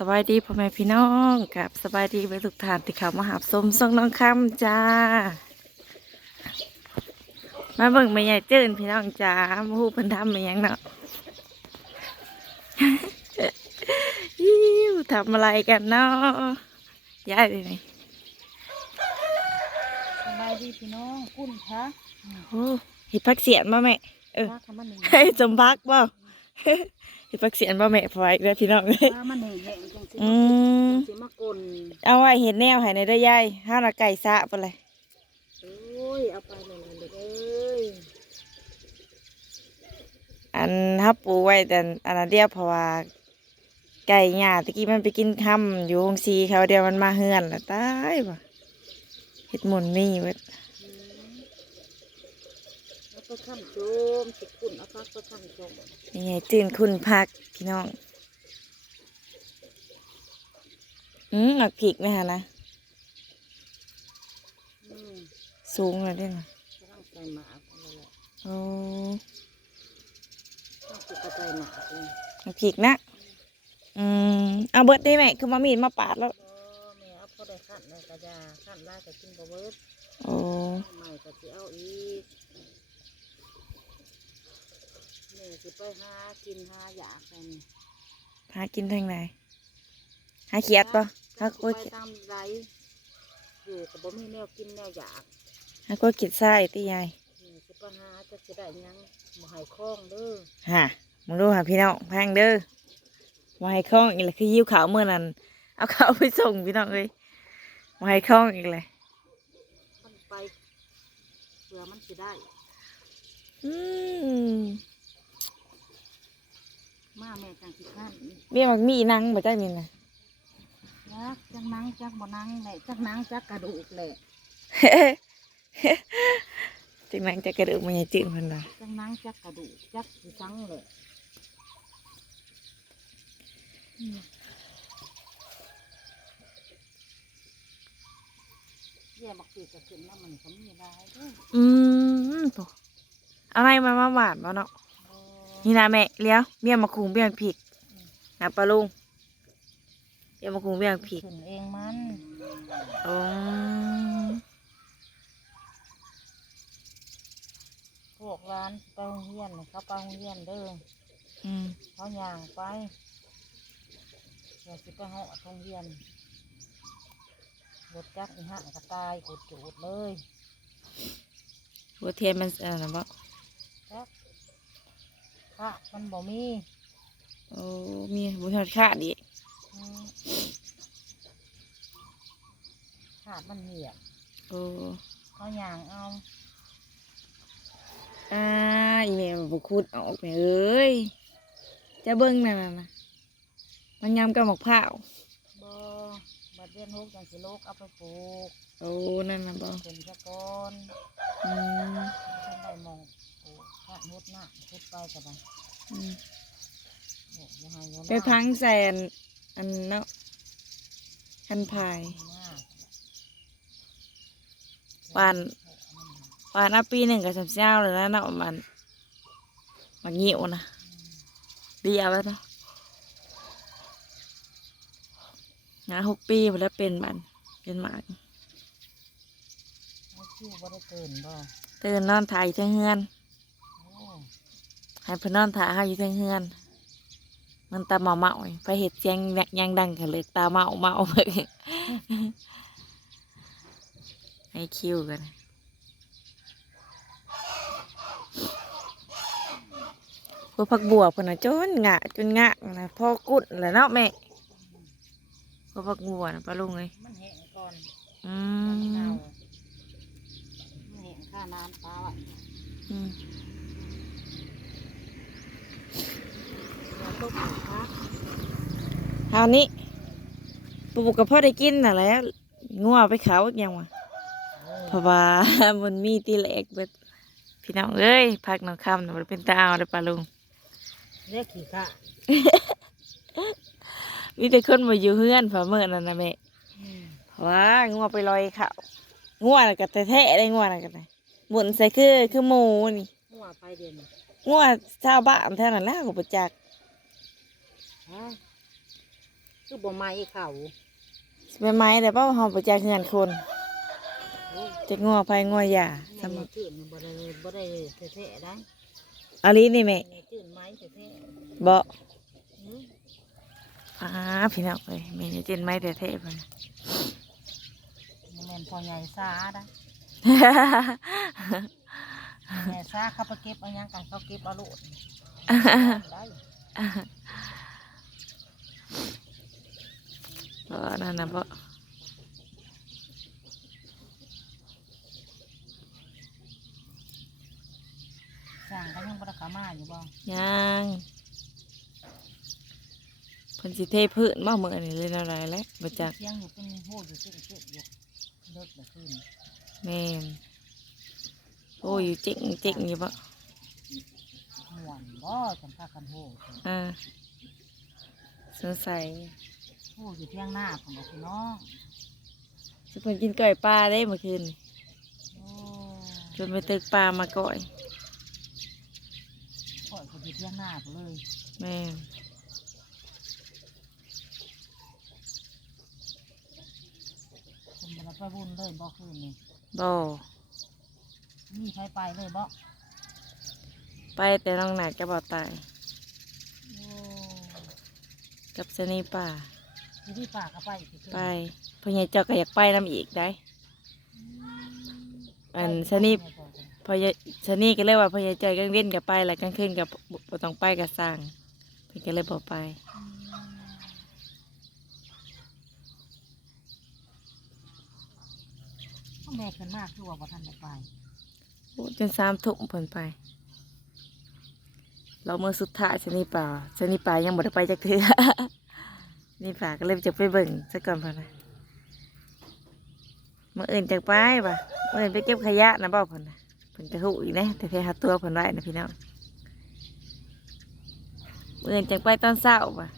สบายดีพ่อแม่พี่น้องกับสบายดีไปทุกท่านที่เขามาหาสมส่งน้องคำจ้า มาเบิ่งแม่ใหญ่เจิ้นพี่น้องจ้ามาฮู้เพิ่นทำมาหยังเนาะอิ้วทำอะไรกันเนาะย้ายไปไหนสบายดีพี่น้องกุ้นคะโอ้เห็ดผักเสียนบ่แม่เออว่าคำมันหนึ่งเฮ้ยจมพักบ่ เห็ดผักเสียนบ่แม่พอไว้เด้อพี่น้องเอ้ยว่ามันหนึ่งแห่งจังสิอืมจังสิมากลเอาไว้เห็ดแนวให้ในเด้อยายห้าละไก่สะไปเลยโอ้ยเอาไปเลยนะเด็กเอ้ยอันฮับปูไว้แต่อันนั้นเดียวเพราะว่าไก่หญ้าตะกี้มันไปกินค่ำอยู่โรงซีเขาเดียวมันมาเฮือนแล้วตายว่ะเห็ดหมุนนี่เว้ยอืมแล้ว ก็ขั้นโจมสิกุ้นเอาพักก็ขั้นโจมนี่ไงตื่นคุณพักพี่น้อง อืมหนักผิกนะฮะนะอืมสูงเลยเด้นะกำลังใส่หมากอะไรแหละโอ้ต้องติดกระจายหมากเลยหนักผิกนะ อืม เอาเบิดได้ไหม คือมามีดมาปาดแล้วโอ้แม่เอาพอได้ขั้นเลยกระยาขั้นได้ก็กินบ่เบิดโอ้ใหม่ก็สิเอาอีก แม่สิไปหากินหาอยากกันหากินทางไหนหาเขียดปะหาถ้ากล้วยไปตามไรอยู่กับบ่มีแนวกินแนวอยากหากล้วยกิดไส้ตียายนี่สิไปหาจะสิได้หยังบ่ให้คล้องเด้อฮะมึงดูหาพี่น้องพังเด้อมาให้คล้องอีกเลยคือยิ้วขาวเมื่อนั้น เอาขาวไปส่งพี่น้องเลยมาให้คล้องอีกเลยมันไปเผื่อมันสิได้ อืม มาแม่จังสิขั้นเบี้ยมักมีนังบ่ได้มีนะจักจักหนังจักบ่หนังแหละจักหนังจักกระดูกแหละจังนังจะกระดูกมันยังจืดมันละจักหนังจักกระดูกจักสิสังแหละอืมแย่บักตีกระขึ้นน้ำมันก็มีได้เด้ออืมโถอะไรมามาหวานมาเนาะบ่ นี่นะแม่เลี้ยวเบี้ยมาคุงเบี้ยผิกนะปลาลุงเบี้ยมาคุงเบี้ยผิกขึ้นเองมันอ๋อพวกร้านไปโรงเรียนน่ะเขาไปโรงเรียนเด้ออืมเขาย่างไปอยากสิไปเหาะโรงเรียนรถจักรอีห่างก็ตายกูจูดเลยหัวเทียนมันเออนะบ่จัก พระมันบ่มีโอ้มีบุญทอดขาดอีกอืมขาดมันเหี่ยโอ้เขาย่างเอาอ่าอีเมลบุคุดออกไปเอ้ยจะเบิ้งนั่นน่ะนะมันยำกับหมกเผาวบ่บัดเรียนลูกจังสิลูกเอาไปปลูกโอ้นั่นนะบ่เป็นสะกอนอืมท่านได้มอง ปลูกพระนุดหน้าพุดไปก็ได้อืมโอ้ยอย่าให้โยนไปพังแสนอันเนาะคันพายปานปานอาปีหนึ่งกับสามเจ้าเลยนะเนาะมันมันเหี่ยวนะเดียวแล้วเนาะงานหกปีไปแล้วเป็นมันเป็นหมากไม่คิวบ่ได้ตื่นบ่ ตื่นนอนถ่ายอยู่เทั้งเฮือนโอ้ ให้เพื่นนอนถ่ายให้อยู่เทั้งเฮือนมันตาเมาเมาๆไปเห็ดเสียงยังดังกันเลยตาเมาเมาเพิ่งให้คิวกันพวกผักบัวเพนน่ะจนงะจนงะนะพ่อกุดแหละเนาะแม่พวกผักบัวนะปลาลุงเลยมันแห้งก่อนอืมันเน่ามมันแห้งค่าน้ำปลาไว้อืม เราต้องปลูกพักคราวนี้ปลูกกับพ่อได้กินน่ะแหล้วงัวไปเขาอีกยังวะเออเพราะว่ามันมีตีแหลกเบิดพี่น้องเอ้ยพักน้องคำน่ะมันเป็นตาเอาเลยปลาลุงเรียกขี้ข้ามีแต่คนมาอยู่เฮือนฝ่าเมื่อนั่นนะแม่อืมเพราะว่างัวไปลอยเขางัวน่ะก็แท้ๆได้งัวน่ะก็ได้หมุนใส่คือคือหมูนี่หัวไปเด่นงัวชาวบ้านเท่านั้นแหล้วก็บ่จักฮะ คือบ่ไม้เขาสิไปไม้แต่เป้าหอมประจากเงินคนโอ้ยจะงัวไปงัวหย่าสแม่มแม่จืดนี่บ่ได้บ่ได้แท้ๆได้อันนี้นี่แม่แม่จืดไม้แท้บ่ๆหืออ่าพี่น้องเอ้ยแม่จะเจนไม้แต่เทพมันบ่แม่นพ่อใหญ่ซาได้แม่ซาเขาไปเก็บเอาหยังกันเขาเก็บเอาโลดได้ เพราะ นั่นนะเพราะสร้างก็ยังบ่ได้เข้ามาอยู่บ่ยังเพิ่นสิเทพื้นมาเมื่อนี่เลยอะไรแล้วบ่จักเสียงอยู่เป็นโหอยู่ซึ่งๆอยู่เลิกบ่ขึ้นแม่นโอ้ยอยู่เจ๋งเจ๋งอยู่บ่ม่วนบ่จังพากันโหอ่าสงสัย โหอยู่เที่ยงหน้าพุ่นบ่พี่น้องสิเพิ่นกินก้อยปลาได้เมื่อคืนนี่โอ้จนไปตึกปลามาก่อยข่อยก็อยู่เที่ยงหน้าพุ่นเลยแม่นคุณบ่ได้ไปบุญเลยบ่คืนนี่บ่มีใครไปเลยบ่ไปแต่น้องหนาจะบ่ตาย โอ้ กับสนีป่า อยู่ที่ป่าก็ไปอีกคืนไปพ่อใหญ่เจ้าก็อยากไปนํอีกได้ อันสนีพอยายชะนี่ก็เลยว่าพอยายจอยกลางเว้นกับไปแหละกลางคืนกับบ่ต้องไปกับสร้างเพิ่นก็เลยบอกไปพ่อแม่ขึ้นมากคือว่าบ่ทันได้ไปโอ้จนสามทุ่มเพิ่นไป เราเมื่อสุดท้ายชะนี่ป่าชะนี่ป่ายังบ่ได้ไปจักเทื่อ นี่ป่าก็เลยจะไปเบิ่งซะก่อนพ่นนะมื่ออื่นจักไปป่ะมื่ออื่นไปเก็บขยะนะบ่เพิ่นน่ะเพิ่นก็ฮู้อีกนะแต่แค่หาตัวเพิ่นไว้นะพี่น้องมื่ออื่นจักไปตอนเช้าป่ะ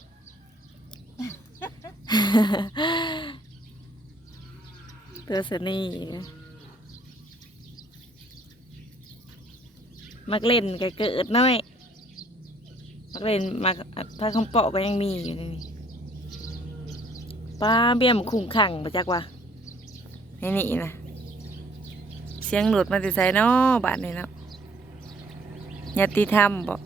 ตัวสนี่มักเล่นก็เกิดน้อย มักเล่นมักถ้าคำเปาะก็ยังมีอยู่นี่ ป้าเบี้ยมคุ้งขังมาจักว่านี่นี่นะเสียงหลุดมาติใส่เนาะบาทนี่เนาะญาติธรรมบอก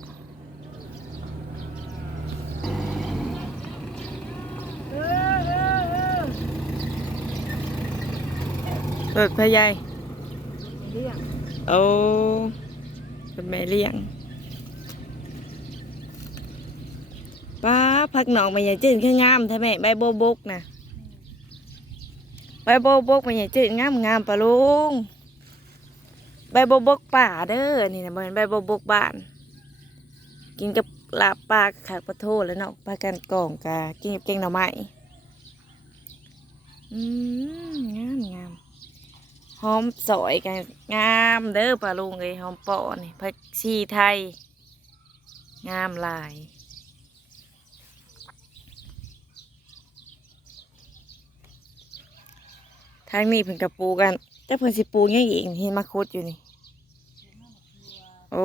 รถพยายเรื่องโอ้เป็นแม่เลี้ยง ป้าพักหนองมาใหญ่จืดคืองามแท้แม่ใบโบบกนะใบโบบกมาใหญ่จืดงามงามปะลุงใบโบบกป่าเด้อนี่นะบ่เป็นใบโบบกบ้าน กินกับลาบปลาขากปลาโทแล้วเนาะปลากันกล่องกากินกับแกงหน่อไม้อืมงามงามหอมสอยกันงามเด้อปลาลุงเลยหอมเปาะนี่ผักชีไทย งามหลาย ทางนี้เพิ่นกับปูกัน แต่เพิ่นสิปลูกหยังอีกเห็นมะคุดอยู่นี่ โอ้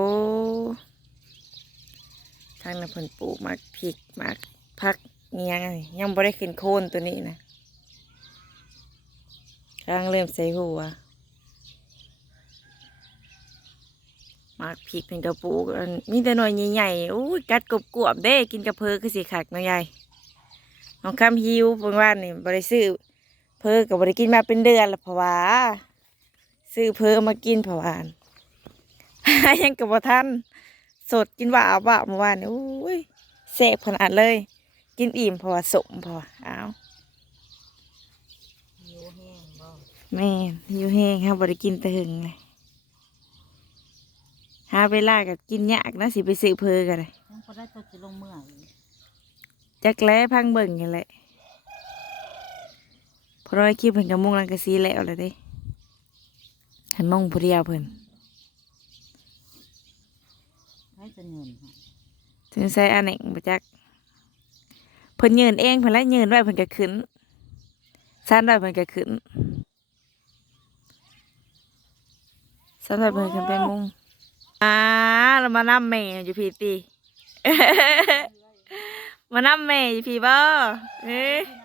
ทางนั้นเพิ่นปูมักพริกมักผักเนียงยังบ่ได้ขึ้นโคนตัวนี้นะกำลังเริ่มใส่หัวมากพริกเป็นกระปูกันมีแต่หน่อยใหญ่ๆอู้ยกัดกบกวบเด้กินกระเพอคือสีขักน้อยใหญ่น้องคำหิวเพิ่งว่านี่บริซื้อ เพอกับบริกินมาเป็นเดือนและเพราะว่าซื้อเพอมากินเพราะว่ายังกับบ่ทันสดกินว่าเอาว่าเมื่อวานนี่อุ้ยเสพขนาดเลย กินอิ่มเพราะว่าสมเพราะว่าอ้าวหิวแห้งบ่แม่นหิวแห้งครับบริกินแต่หึงเลยหาเวลากับกินยากนะสิไปซื้อเพอกันเลยยังบ่ได้ตัวสิลงเมื่อยจักแล้พังเบิ่งกันแหละ เพราะว่าคลิปเพิ่นกับมุงลังกะซีแล้วเลยเด้หันมองผู้เดียวเพิ่นให้จะเงินให้ถึงใส่อันไหนบ่จักเพิ่นยืนเองเพิ่นละยืนไว้เพิ่นก็ขึ้นสั้นไว้เพิ่นก็ขึ้นสั้นไว้เพิ่นขึ้นไปมุงอ่าเรามานำแม่อยู่พี่ติมมาน้ำแม่อยู่พี่บ่เอ้ยพี่น้อง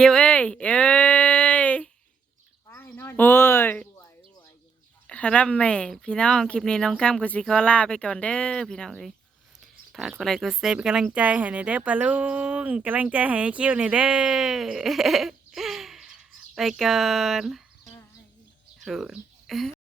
คิวเอ้ยเอ้ยโอ้ยรวยรวยอยู่คารับแม่พี่น้องคลิปนี้น้องข้ามกุสิขอลาไปก่อนเด้อพี่น้องเอ้ยฝากกดไลค์กดแชร์เป็นกำลังใจให้ในเด้อปะลุงกำลังใจให้คิวในเด้อไปก่อนไปหุ่น